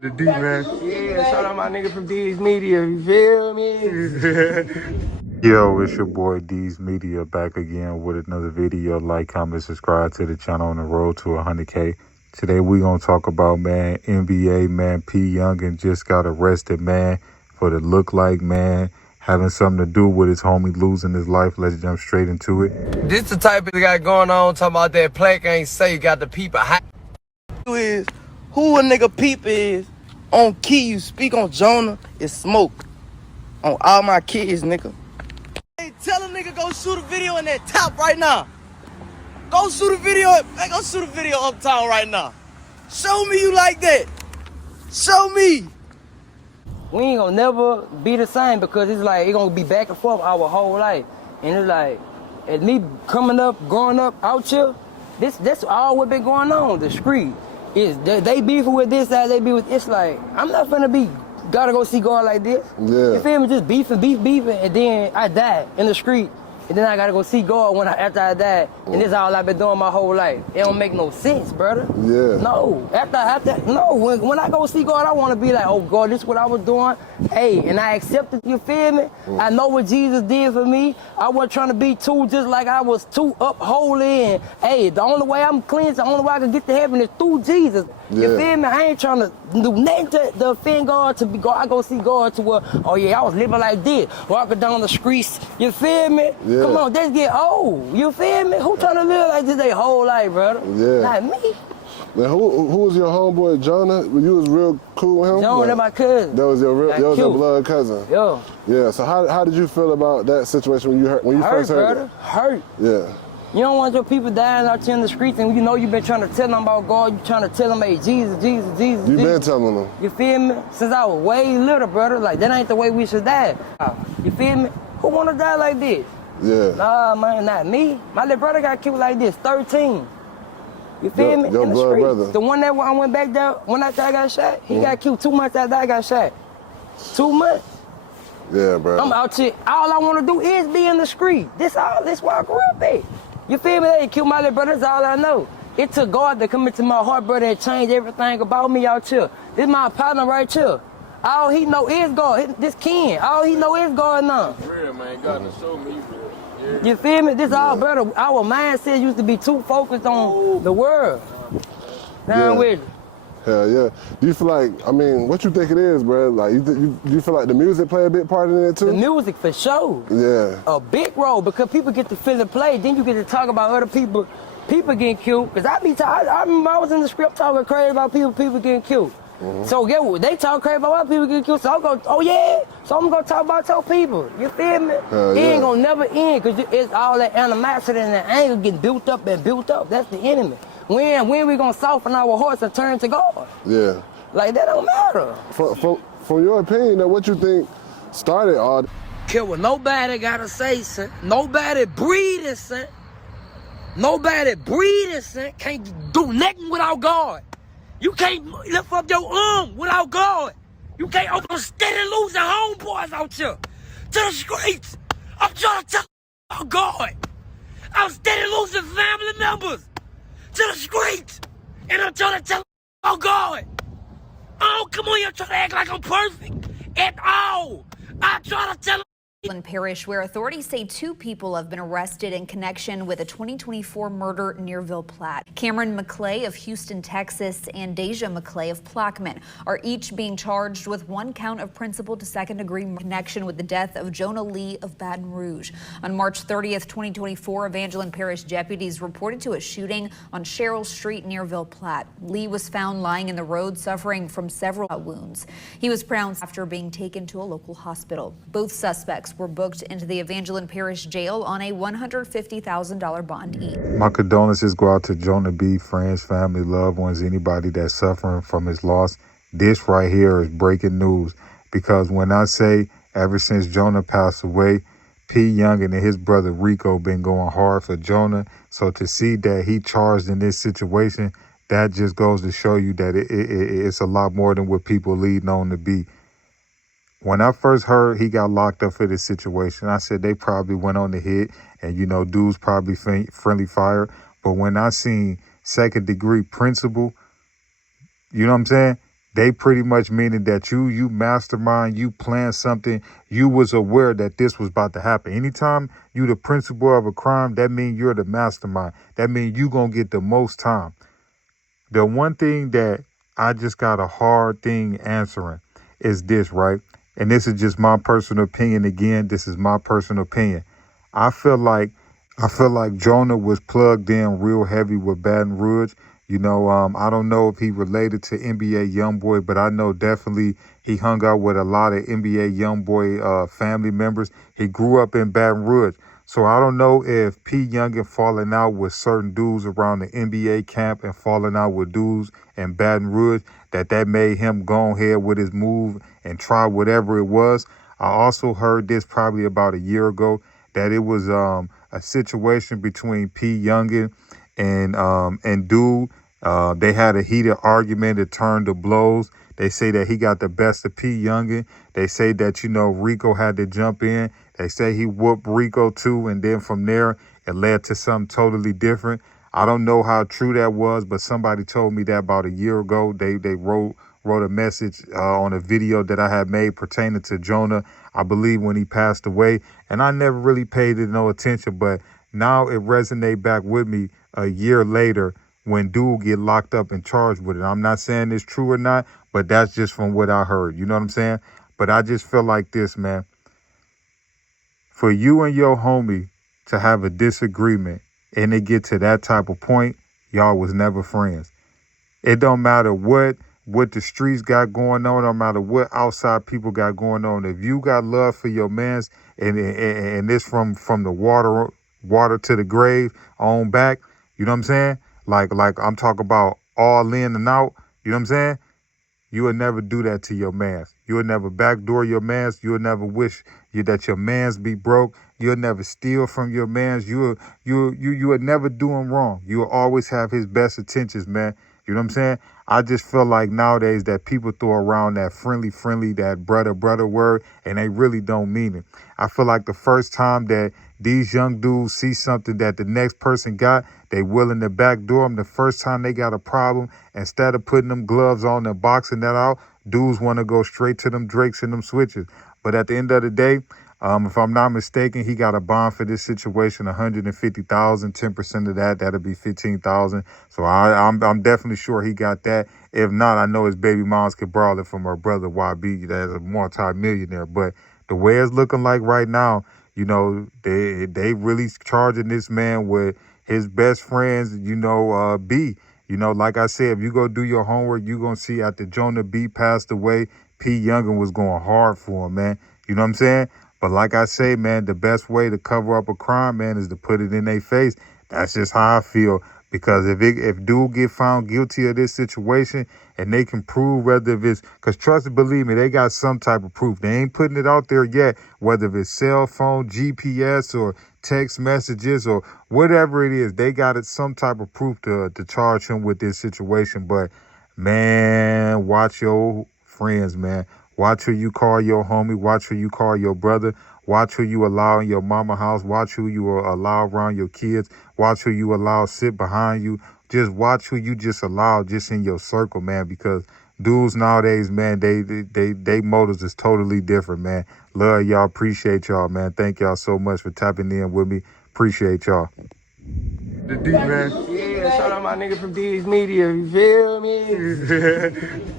The D, man. Yeah, shout out my nigga from D's Media, you feel me? Yo, it's your boy D's Media back again with another video. Like, comment, subscribe to the channel on the road to 100K. Today we gonna talk about, man, NBA, man, Yungin just got arrested, man, for the look like, man, having something to do with his homie losing his life. Let's jump straight into it. This the type of guy going on talking about that plaque ain't say you got the people. Is who a nigga peep is on key, you speak on Jonah, is smoke. On all my kids, nigga. Hey, tell a nigga go shoot a video in that top right now. Go shoot a video, hey, go shoot a video uptown right now. Show me you like that. Show me. We ain't gonna never be the same because it's like, it's gonna be back and forth our whole life. And it's like, at me coming up, growing up out here, that's all what been going on, the street. Is they beefing with this side, they beef with, it's like, I'm not finna be, gotta go see God like this. Yeah. You feel me? Just beefing, and then I died in the street. And then I gotta go see God after I died. And this is all I've been doing my whole life. It don't make no sense, brother. Yeah. No. When I go see God, I wanna be like, oh God, this is what I was doing. Hey, and I accepted, you feel me? I know what Jesus did for me. I wasn't trying to be too just like I was too up holy. And hey, the only way I'm cleansed, the only way I can get to heaven is through Jesus. Yeah. You feel me? I ain't trying to do nothing to offend God, to be God. I go see God to where, oh yeah, I was living like this, walking down the streets. You feel me? Yeah. Come on, that's get old. You feel me? Who trying to live like this their whole life, brother? Yeah. Not me. Man, who was your homeboy, Jonah? You was real cool with him? Jonah, that's my cousin. That was your Like, your cute. blood cousin. Yo. Yeah. So how did you feel about that situation when you first heard brother. Hurt. it? Yeah. You don't want your people dying out here in the streets and you know you've been trying to tell them about God. You trying to tell them, hey, Jesus, Jesus, Jesus. You Jesus. been telling them. You feel me? Since I was way little, brother. Like, that ain't the way we should die. You feel me? Who want to die like this? Yeah. Nah, man, not me. My little brother got killed like this, 13. You feel me? Your in the blood streets. brother. The one that I went back there, when I got shot, he got killed 2 months after I got shot. 2 months. Yeah, bro. I'm out here. All I want to do is be in the street. This why I grew up at. You feel me? They killed my little brother. That's all I know. It took God to come into my heart, brother, and change everything about me out here. This my partner right here. All he know is God. This Ken. All he know is God now. Real, man. God done showed me. Yeah. You feel me? This all, brother. Our mindset used to be too focused on the world. Down with it. Hell yeah. Do you feel like, I mean, what you think it is, bro? Like, do you feel like the music play a big part in it too? The music for sure. Yeah. A big role because people get to feel and play. Then you get to talk about other people getting killed. Cause I remember I was in the script talking crazy about people getting killed. So get what? They talk crazy about people getting killed. So I'm going, oh yeah. So I'm gonna talk about your people. You feel me? It ain't gonna never end because it's all that animosity and that anger getting built up and built up. That's the enemy. When we gonna soften our hearts and turn to God? Yeah. Like that don't matter. From your opinion, what you think started all? Care what nobody gotta say, son. Nobody breathing, son. Nobody breathing, son. Can't do nothing without God. You can't lift up your arm without God. You can't open steady losing homeboys out here to the streets. I'm trying to tell about God. I'm steady losing family members to the streets. And I'm trying to tell about God. Oh, come on, you're trying to act like I'm perfect at all. I'm trying to tell Parish, where authorities say 2 people have been arrested in connection with a 2024 murder near Ville Platte. Cameron McClay of Houston, Texas, and Deja McClay of Plaquemine are each being charged with 1 count of principal to second-degree connection with the death of Jonah Lee of Baton Rouge. On March 30th, 2024, Evangeline Parish deputies reported to a shooting on Cheryl Street near Ville Platte. Lee was found lying in the road, suffering from several wounds. He was pronounced after being taken to a local hospital. Both suspects were booked into the Evangeline Parish jail on a $150,000 bond each. My condolences go out to Jonah B, friends, family, loved ones, anybody that's suffering from his loss. This right here is breaking news because when I say ever since Jonah passed away, Yungin and his brother Rico been going hard for Jonah. So to see that he charged in this situation, that just goes to show you that it's a lot more than what people lead on to be. When I first heard he got locked up for this situation, I said they probably went on the hit and, you know, dudes probably friendly fire. But when I seen second degree principal, you know what I'm saying? They pretty much meaning that you mastermind, you plan something, you was aware that this was about to happen. Anytime you the principal of a crime, that means you're the mastermind. That means you gonna get the most time. The one thing that I just got a hard thing answering is this, right? And this is just my personal opinion. Again, this is my personal opinion. I feel like Jonah was plugged in real heavy with Baton Rouge. I don't know if he related to NBA YoungBoy, but I know definitely he hung out with a lot of NBA YoungBoy family members. He grew up in Baton Rouge. So I don't know if P. Yungin falling out with certain dudes around the NBA camp and falling out with dudes in Baton Rouge, that made him go ahead with his move and try whatever it was. I also heard this probably about a year ago, that it was a situation between P. Yungin and dude. They had a heated argument. It turned to blows. They say that he got the best of P. Yungin. They say that, Rico had to jump in. They say he whooped Rico too. And then from there, it led to something totally different. I don't know how true that was, but somebody told me that about a year ago. They wrote a message on a video that I had made pertaining to Jonah, I believe, when he passed away. And I never really paid it no attention, but now it resonates back with me a year later when dude get locked up and charged with it. I'm not saying it's true or not, but that's just from what I heard. You know what I'm saying? But I just feel like this, man. For you and your homie to have a disagreement and it get to that type of point, y'all was never friends. It don't matter what the streets got going on, no matter what outside people got going on. If you got love for your mans and this from the water to the grave on back, you know what I'm saying? Like I'm talking about all in and out, you know what I'm saying? You would never do that to your mans. You would never backdoor your mans. You would never wish that your mans be broke. You would never steal from your mans. You would never do him wrong. You will always have his best intentions, man. You know what I'm saying? I just feel like nowadays that people throw around that friendly, that brother word, and they really don't mean it. I feel like the first time that these young dudes see something that the next person got, they willing to backdoor them. The first time they got a problem, instead of putting them gloves on and boxing that out, dudes want to go straight to them Drakes and them switches. But at the end of the day, if I'm not mistaken, he got a bond for this situation, $150,000, 10% of that'll be $15,000. So I'm definitely sure he got that. If not, I know his baby moms could borrow it from her brother YB, that's a multi-millionaire. But the way it's looking like right now, they really charging this man with his best friends, B. Like I said, if you go do your homework, you going to see after Jonah B passed away, P. Yungin was going hard for him, man. You know what I'm saying? But like I say, man, the best way to cover up a crime, man, is to put it in their face. That's just how I feel. Because if dude get found guilty of this situation and they can prove whether if it's, because trust and believe me, they got some type of proof. They ain't putting it out there yet, whether if it's cell phone, GPS, or text messages or whatever it is. They got it some type of proof to charge him with this situation. But, man, watch your friends, man. Watch who you call your homie. Watch who you call your brother. Watch who you allow in your mama house. Watch who you allow around your kids. Watch who you allow sit behind you. Just watch who you just allow just in your circle, man, because dudes nowadays, man, they motives is totally different, man. Love y'all. Appreciate y'all, man. Thank y'all so much for tapping in with me. Appreciate y'all. The D, man. Yeah, shout out my nigga from D's Media, you feel me?